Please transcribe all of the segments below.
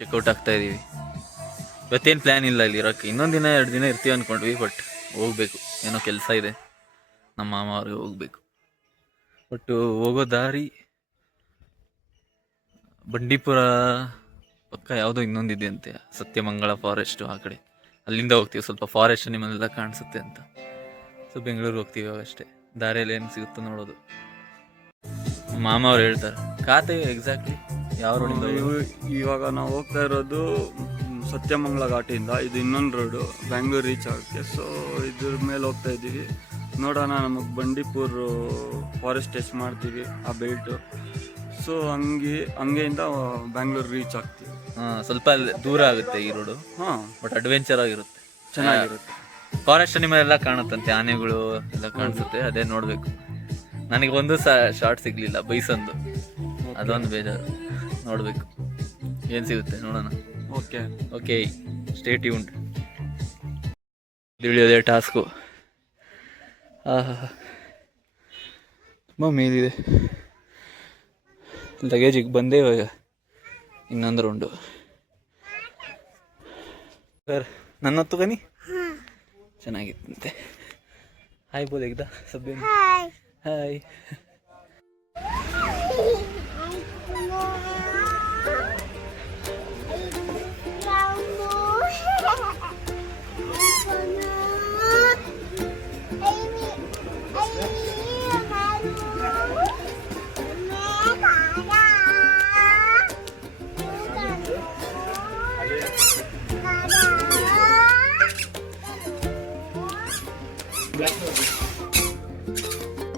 Checkout ಆಗ್ತಾ ಇದೀವಿ. ಇವತ್ತೇನು ಪ್ಲ್ಯಾನ್ ಇಲ್ಲ ಇಲ್ಲಿ ಇರೋಕ್ಕೆ. ಇನ್ನೊಂದು ದಿನ 2 ದಿನ ಇರ್ತೀವಿ ಅಂದ್ಕೊಂಡ್ವಿ. ಬಟ್ ಹೋಗ್ಬೇಕು, ಏನೋ ಕೆಲಸ ಇದೆ, ನಮ್ಮ ಮಾಮ ಅವ್ರಿಗೆ ಹೋಗ್ಬೇಕು. ಬಟ್ ಹೋಗೋ ದಾರಿ ಬಂಡೀಪುರ ಪಕ್ಕ ಯಾವುದೋ ಇನ್ನೊಂದಿದೆ ಅಂತೆ, ಸತ್ಯಮಂಗಳ ಫಾರೆಸ್ಟು ಆ ಕಡೆ. ಅಲ್ಲಿಂದ ಹೋಗ್ತೀವಿ. ಸ್ವಲ್ಪ ಫಾರೆಸ್ಟ್ ನಿಮ್ಮನ್ನೆಲ್ಲ ಕಾಣಿಸುತ್ತೆ ಅಂತ. ಸೊ ಬೆಂಗಳೂರಿಗೆ ಹೋಗ್ತೀವಿ ಅಷ್ಟೇ. ದಾರಿಯಲ್ಲಿ ಏನು ಸಿಗುತ್ತೋ ನೋಡೋದು. ಮಾಮ ಅವ್ರು ಹೇಳ್ತಾರೆ ಖಾತೆ ಎಕ್ಸಾಕ್ಟ್ಲಿ ಯಾವ ರೋಡಿಂದ. ಇವಾಗ ನಾವು ಹೋಗ್ತಾ ಇರೋದು ಸತ್ಯಮಂಗಲ ಘಾಟಿಯಿಂದ. ಇದು ಇನ್ನೊಂದು ರೋಡು ಬ್ಯಾಂಗ್ಳೂರು ರೀಚ್ ಆಗೋಕ್ಕೆ. ಸೊ ಇದ್ರ ಮೇಲೆ ಹೋಗ್ತಾ ಇದ್ದೀವಿ. ನೋಡೋಣ, ನಮಗೆ ಬಂಡೀಪುರ್ ಫಾರೆಸ್ಟ್ ಟಚ್ ಮಾಡ್ತೀವಿ ಆ ಬೆಲ್ಟು. ಸೊ ಹಂಗೆಯಿಂದ ಬ್ಯಾಂಗ್ಳೂರು ರೀಚ್ ಆಗ್ತೀವಿ. ಸ್ವಲ್ಪ ದೂರ ಆಗುತ್ತೆ ಈ ರೋಡು. ಬಟ್ ಅಡ್ವೆಂಚರ್ ಆಗಿರುತ್ತೆ, ಚೆನ್ನಾಗಿರುತ್ತೆ. ಫಾರೆಸ್ಟ್ ನಿಮ್ಮಲ್ಲೆಲ್ಲ ಕಾಣುತ್ತಂತೆ, ಆನೆಗಳು ಎಲ್ಲ ಕಾಣಿಸುತ್ತೆ. ಅದೇ ನೋಡಬೇಕು. ನನಗೆ ಒಂದು ಶಾರ್ಟ್ ಸಿಗ್ಲಿಲ್ಲ ಬೈಸಂದು, ಅದೊಂದು ಬೇಜಾರು. ನೋಡಬೇಕು ಏನು ಸಿಗುತ್ತೆ, ನೋಡೋಣ. Okay stay tuned. ತಿಳಿಯೋದೇ ಟಾಸ್ಕು. ತುಂಬ ಮೇಲಿದೆ. ಲಗೇಜಿಗೆ ಬಂದೇ ಇವಾಗ ಇನ್ನೊಂದು ರೌಂಡು. ಸರ್ ನನ್ನ ಹೊತ್ತು ಬನ್ನಿ, ಚೆನ್ನಾಗಿತ್ತಂತೆ. ಹಾಯ್ ಬೋಲ್ एकदा सब हाय.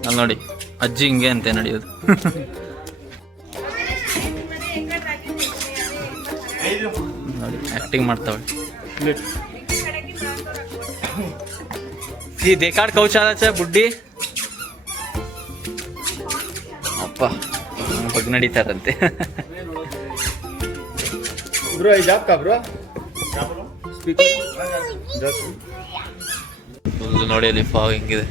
ಅಲ್ಲಿ ನೋಡಿ, ಅಜ್ಜಿ ಹಿಂಗೆ ಅಂತೆ ನಡೆಯೋದು. ನೋಡಿ ಆಕ್ಟಿಂಗ್ ಮಾಡ್ತಾವಳೆ. ಈ ದೇಕಾಡ್ ಕೌಚಾಲ ಬುಡ್ಡಿ ಅಪ್ಪ ಬಗ್ಗೆ ನಡೀತಾರಂತೆ. ಬ್ರೋ ಫುಲ್ ನೋಡಿ ಅಲ್ಲಿ ಫಾಗ್ ಹಿಂಗಿದೆ.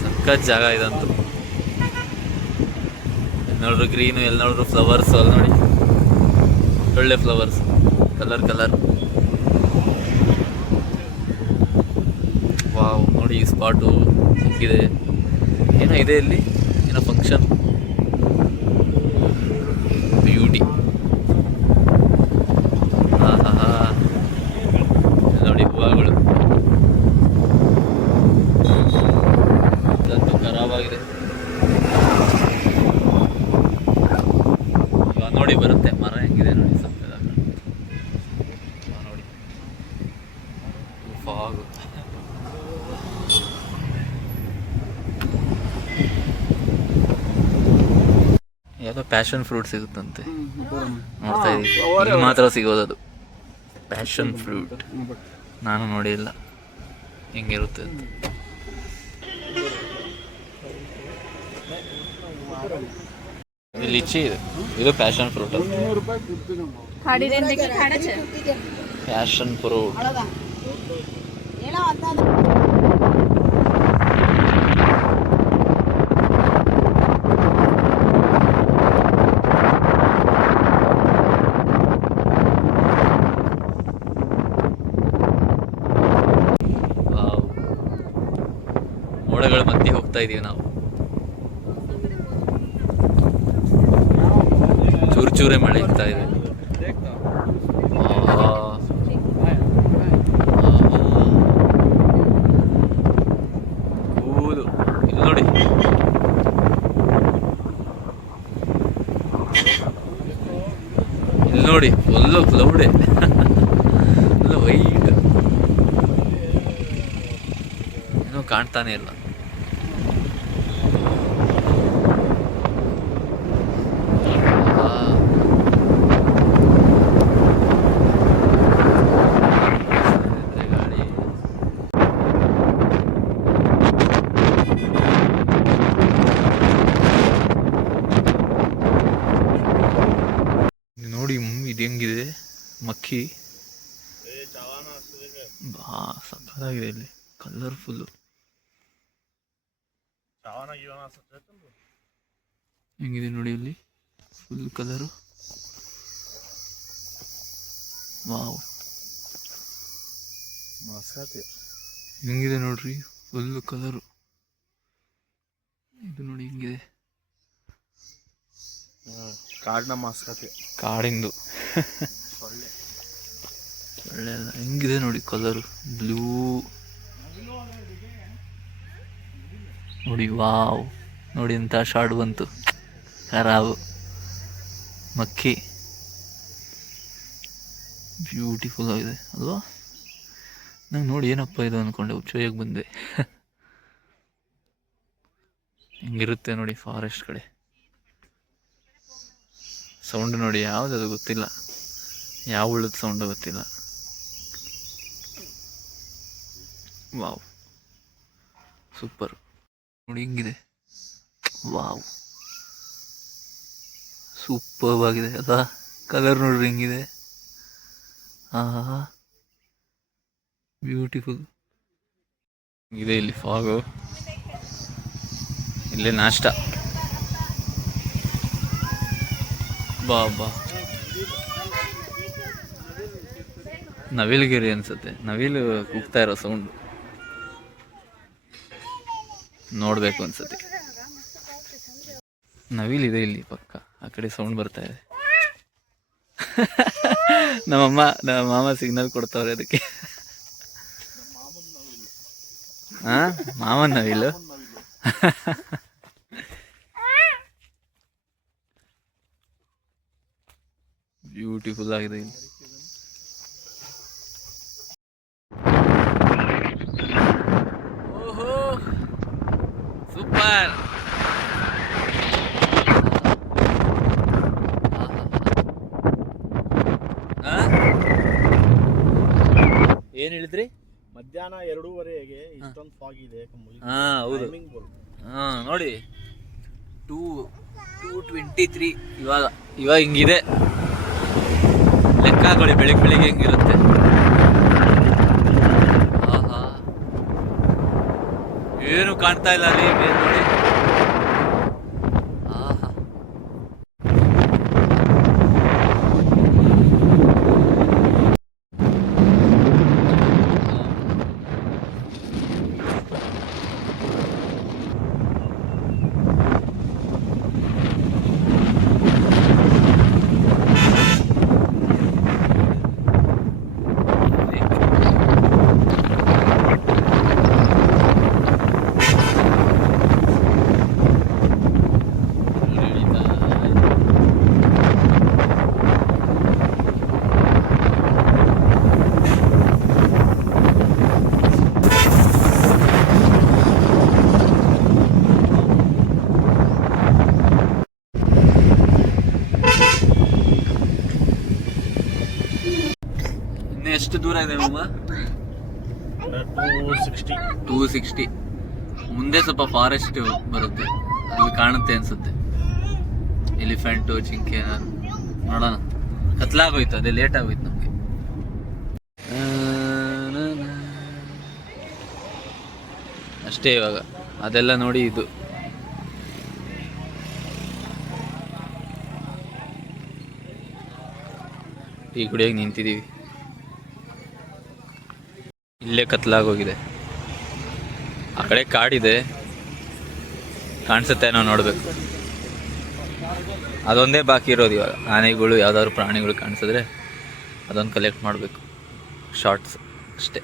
ಸಖತ್ ಜಾಗ ಇದಂತೂ. ಎಲ್ಲಿ ನೋಡ್ರು ಗ್ರೀನು, ಎಲ್ಲಿ ನೋಡ್ರು ಫ್ಲವರ್ಸು. ಅಲ್ಲಿ ನೋಡಿ ಒಳ್ಳೆ ಫ್ಲವರ್ಸ್, ಕಲರ್. ವಾವ್, ನೋಡಿ ಈ ಸ್ಪಾಟು ಹಿಂಗಿದೆ. ಏನೋ ಇದೆ ಇಲ್ಲಿ, ಏನೋ ಫಂಕ್ಷನ್. ಬ್ಯೂಟಿ. ನೋಡಿ ಹೂವುಗಳು ಖರಾಬಾಗಿದೆ. ಇವಾಗ ನೋಡಿ ಬರುತ್ತೆ ಮರ ಹೆಂಗಿದೆ ನೋಡಿ, ಸಕ್ಕದಾಗ ನೋಡಿ ಫಾಗು. ಯಾವುದೋ ಪ್ಯಾಷನ್ ಫ್ರೂಟ್ ಸಿಗುತ್ತಂತೆ, ನೋಡ್ತಾ ಇದ್ದೀವಿ. ಮಾತ್ರ ಸಿಗೋದದು ಪ್ಯಾಷನ್ ಫ್ರೂಟ್. ನಾನು ನೋಡಿಲ್ಲ ಹೆಂಗಿರುತ್ತೆ ಅಂತ. ಲಿಚಿ ಇದೆ, ಇದು ಪ್ಯಾಷನ್ ಫ್ರೂಟ್. ಪ್ಯಾಷನ್ ಫ್ರೂಟ್ ಮೋಡಗಳ ಮಧ್ಯೆ ಹೋಗ್ತಾ ಇದೀವಿ ನಾವು. ಚೂರೇ ಮಳೆ ಇರ್ತಾ ಇದೆ. ಕೂಲು. ಇಲ್ಲಿ ನೋಡಿ, ಇಲ್ಲಿ ನೋಡಿ ಫುಲ್ಲು ಕ್ಲೌಡೆ, ಫುಲ್ಲು ವೈಟ್, ಏನೂ ಕಾಣ್ತಾನೆ ಇಲ್ಲ. ನೋಡಿ ಇದು ಹೆಂಗಿದೆ ಮಕ್ಕಿ, ಬಾ ಸಕ್ಕತ್ತಾಗಿದೆ. ಇಲ್ಲಿ ಕಲರ್ಫುಲ್ಲು ಹೆಂಗಿದೆ ನೋಡಿ, ಇಲ್ಲಿ ಫುಲ್ ಕಲರು. ವಾವ್, ಮಸ್ಕತೆ. ಹೆಂಗಿದೆ ನೋಡ್ರಿ, ಫುಲ್ಲು ಕಲರು. ಇದು ನೋಡಿ ಹೆಂಗಿದೆ, ಕಾಡಿನ ಮಸ್ಕತೆ. ಕಾಡಿಂದು ಒಳ್ಳೆ ಒಳ್ಳೆ ಅಲ್ಲ, ಹೆಂಗಿದೆ ನೋಡಿ ಕಲರು, ಬ್ಲೂ ನೋಡಿ. ವಾವ್, ನೋಡಿ ಎಂಥ ಶಾರ್ಟ್ ಬಂತು, ಖರಾಬು ಮಕ್ಕಿ, ಬ್ಯೂಟಿಫುಲ್ ಆಗಿದೆ ಅಲ್ವಾ. ನಂಗೆ ನೋಡಿ ಏನಪ್ಪ ಇದು ಅಂದ್ಕೊಂಡೆ, ಹುಚ್ಚೋಯಾಗಿ ಬಂದೆ. ಹೆಂಗಿರುತ್ತೆ ನೋಡಿ ಫಾರೆಸ್ಟ್ ಕಡೆ. ಸೌಂಡ್ ನೋಡಿ, ಯಾವುದದು ಗೊತ್ತಿಲ್ಲ, ಯಾವ ಉಳ್ಳದ ಸೌಂಡ್ ಗೊತ್ತಿಲ್ಲ. ವಾವ್, ಸೂಪರ್ ನೋಡಿ ಹಿಂಗಿದೆ. ವಾವ್, ಸೂಪರ್ ಆಗಿದೆ ಅಲ್ವಾ, ಕಲರ್ ನೋಡ್ರಿ ಹೆಂಗಿದೆ. ಬ್ಯೂಟಿಫುಲ್ ಇದೆ. ಇಲ್ಲಿ ಫಾಗು, ಇಲ್ಲೇ ನಾಷ್ಟ. ಬಾ ಬಾ, ನವಿಲುಗಿರಿ ಅನ್ಸುತ್ತೆ, ನವಿಲು ಕೂಗ್ತಾ ಇರೋ ಸೌಂಡ್ ನೋಡ್ಬೇಕು ಅನ್ಸುತ್ತೆ. ನವಿಲಿದೆ ಇಲ್ಲಿ ಪಕ್ಕ, ಆ ಕಡೆ ಸೌಂಡ್ ಬರ್ತಾ ಇದೆ. ನಮ್ಮ ಮಾಮ ಸಿಗ್ನಲ್ ಕೊಡ್ತಾವ್ರೆ ಅದಕ್ಕೆ. ಮಾಮನ್ ನವಿಲು. ಬ್ಯೂಟಿಫುಲ್ ಆಗಿದೆ ಇಲ್ಲಿ. ಓಹೋ, ಸೂಪರ್. ಏನ್ ಹೇಳಿದ್ರಿ? ಮಧ್ಯಾಹ್ನ 2:30 ಇಷ್ಟೊಂದು ಫಾಗ್ ಇದೆ. ಹೌದು. ನೋಡಿ 2:23 ಇವಾಗ ಹಿಂಗಿದೆ. ಲೆಕ್ಕ ಹಾಕೊಳ್ಳಿ, ಬೆಳಿಗ್ಗೆ ಹೆಂಗಿರುತ್ತೆ. ಆಹಾ, ಏನು ಕಾಣ್ತಾ ಇಲ್ಲ ರೀ ಮೇಲ್ ನೋಡಿ. ಆಹಾ, ಎಷ್ಟು ದೂರ ಇದೆ ಮಾಮ? 260. ಮುಂದೆ ಸ್ವಲ್ಪ ಫಾರೆಸ್ಟ್ ಬರುತ್ತೆ, ಅಲ್ಲಿ ಕಾಣುತ್ತೆ ಅನ್ಸುತ್ತೆ. ಎಲಿಫೆಂಟು, ಜಿಂಕೆ, ನೋಡೋಣ. ಕತ್ಲಾಗೋಯ್ತು, ಅದೇ ಲೇಟ್ ಆಗೋಯ್ತು ನಮಗೆ. ಅಷ್ಟೇ ಇವಾಗ, ಅದೆಲ್ಲ ನೋಡಿ. ಇದು ಟೀ ಕುಡಿಯೋಕೆ ನಿಂತಿದ್ದೀವಿ. ಇಲ್ಲೇ ಕತ್ಲಾಗೋಗಿದೆ, ಆ ಕಡೆ ಕಾಡಿದೆ ಕಾಣಿಸುತ್ತೆ, ನಾವು ನೋಡಬೇಕು. ಅದೊಂದೇ ಬಾಕಿ ಇರೋದು ಇವಾಗ. ಆನೆಗಳು, ಯಾವ್ದಾದ್ರು ಪ್ರಾಣಿಗಳು ಕಾಣಿಸಿದ್ರೆ ಅದೊಂದು ಕಲೆಕ್ಟ್ ಮಾಡಬೇಕು, ಶಾರ್ಟ್ಸ್ ಅಷ್ಟೇ.